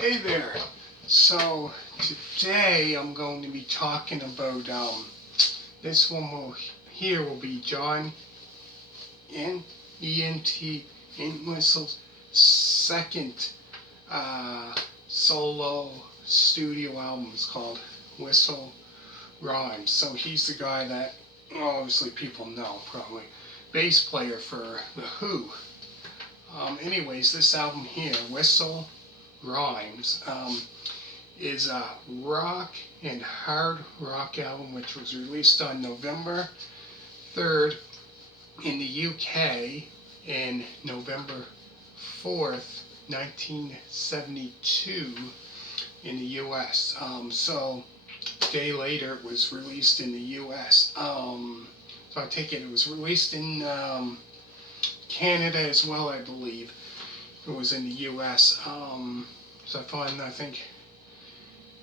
Hey there. So today I'm going to be talking about this one here will be John Entwistle's second solo studio album. It's called Whistle Rymes. So he's the guy that obviously people know, probably bass player for the Who. Anyways, this album here, Whistle Rymes, is a rock and hard rock album which was released on November 3rd in the UK and November 4th, 1972 in the US. So a day later it was released in the US. So I take it was released in Canada as well, I believe. It was in the US. So I think,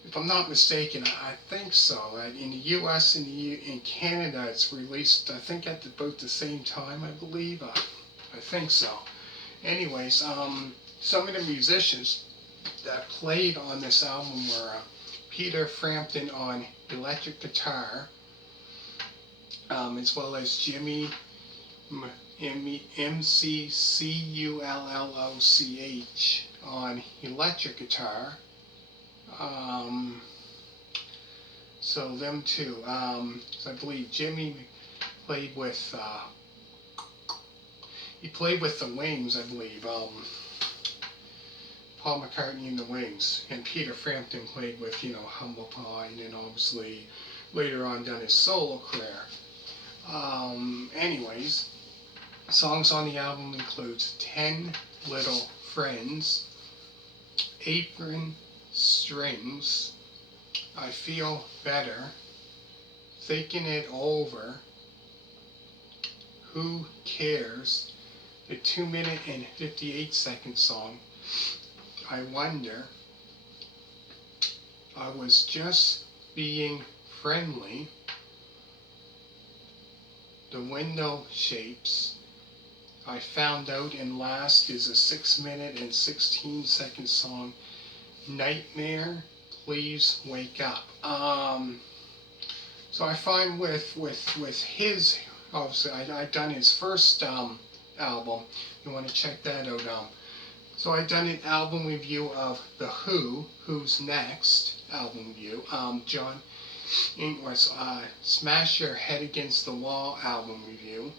if I'm not mistaken, I think so. That in the US and in Canada, it's released, I think, at about the same time, I believe. I think so. Anyways, some of the musicians that played on this album were Peter Frampton on electric guitar, as well as Jimmy Mcculloch on electric guitar. So them two. So I believe Jimmy played with the Wings, I believe. Paul McCartney and the Wings, and Peter Frampton played with Humble Pie, and then obviously later on done his solo career. Anyways, songs on the album includes 10 Little Friends, Apron Strings, I Feel Better, Thinkin It Over, Who Cares, the 2-minute and 58-second song, I Wonder, I Was Just Being Friendly, The Window Shapes, I Found Out, and last is a 6-minute and 16-second song, Nightmare, Please Wake Up. So I find with his, obviously I've done his first album. You want to check that out. So I've done an album review of the Who's Next album review. John Entwistle, Smash Your Head Against the Wall album review.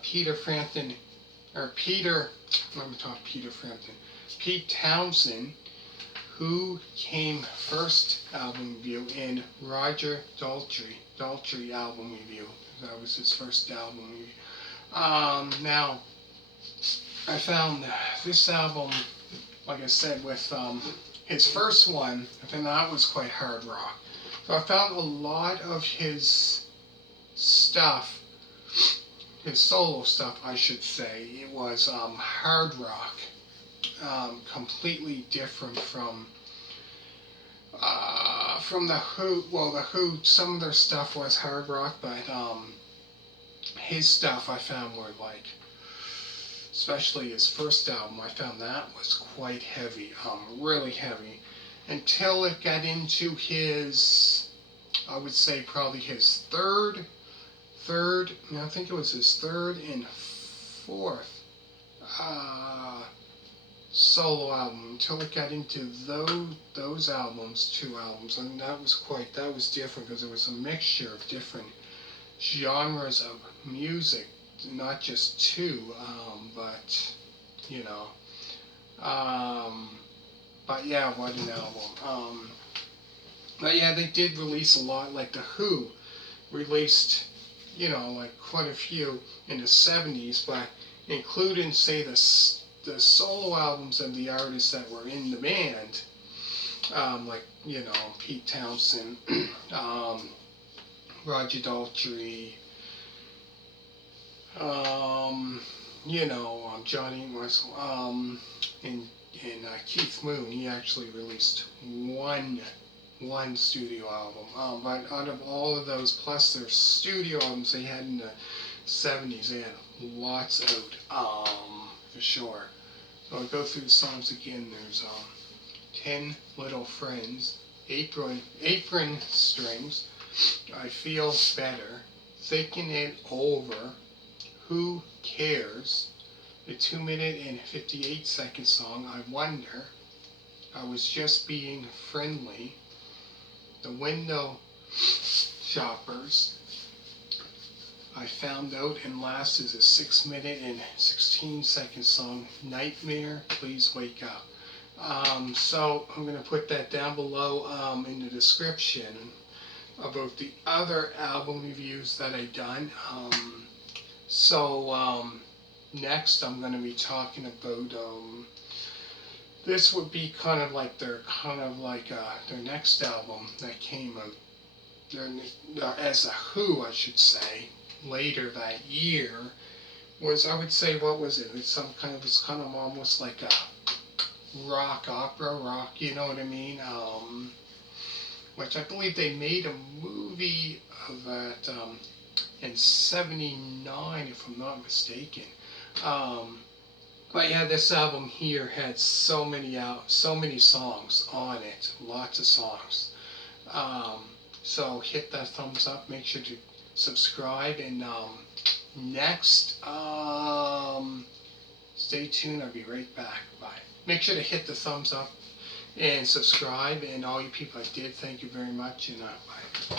Peter Frampton, Pete Townsend, Who Came First album review, and Roger Daltrey album review. That was his first album review. Now, I found this album, like I said, with his first one, I think that was quite hard rock. So I found a lot of his stuff, his solo stuff, I should say, it was hard rock, completely different from the Who. Well, the Who, some of their stuff was hard rock, but his stuff I found were like, especially his first album, I found that was quite heavy, really heavy, until it got into his, I would say probably his third, I think it was his third and fourth solo album, until it got into those albums, two albums, and that was different, because it was a mixture of different genres of music, not just two, but but yeah, what an album. But yeah, they did release a lot, like the Who released, like quite a few in the 70s, but including, say, the solo albums of the artists that were in the band, like, Pete Townsend, Roger Daltrey, Johnny Entwistle, and Keith Moon. He actually released one studio album. But out of all of those, plus their studio albums they had in the 70s, they had lots out, for sure. So I'll go through the songs again. There's 10 Little Friends, Apron Strings, I Feel Better, Thinkin It Over, Who Cares, the 2-minute and 58-second song, I Wonder, I Was Just Being Friendly, The Window Shoppers, I Found Out, and last is a 6-minute and 16-second song, Nightmare, Please Wake Up. So I'm going to put that down below in the description about the other album reviews that I've done. Next I'm going to be talking about, this would be kind of like their next album that came out, as a Who, I should say, later that year, was, I would say, what was it? It's kind of almost like a opera rock, you know what I mean? Which I believe they made a movie of that in '79, if I'm not mistaken. But yeah, this album here had so many songs on it, lots of songs. So hit that thumbs up, make sure to subscribe, and next, stay tuned, I'll be right back. Bye. Make sure to hit the thumbs up and subscribe, and all you people that did, thank you very much, and bye.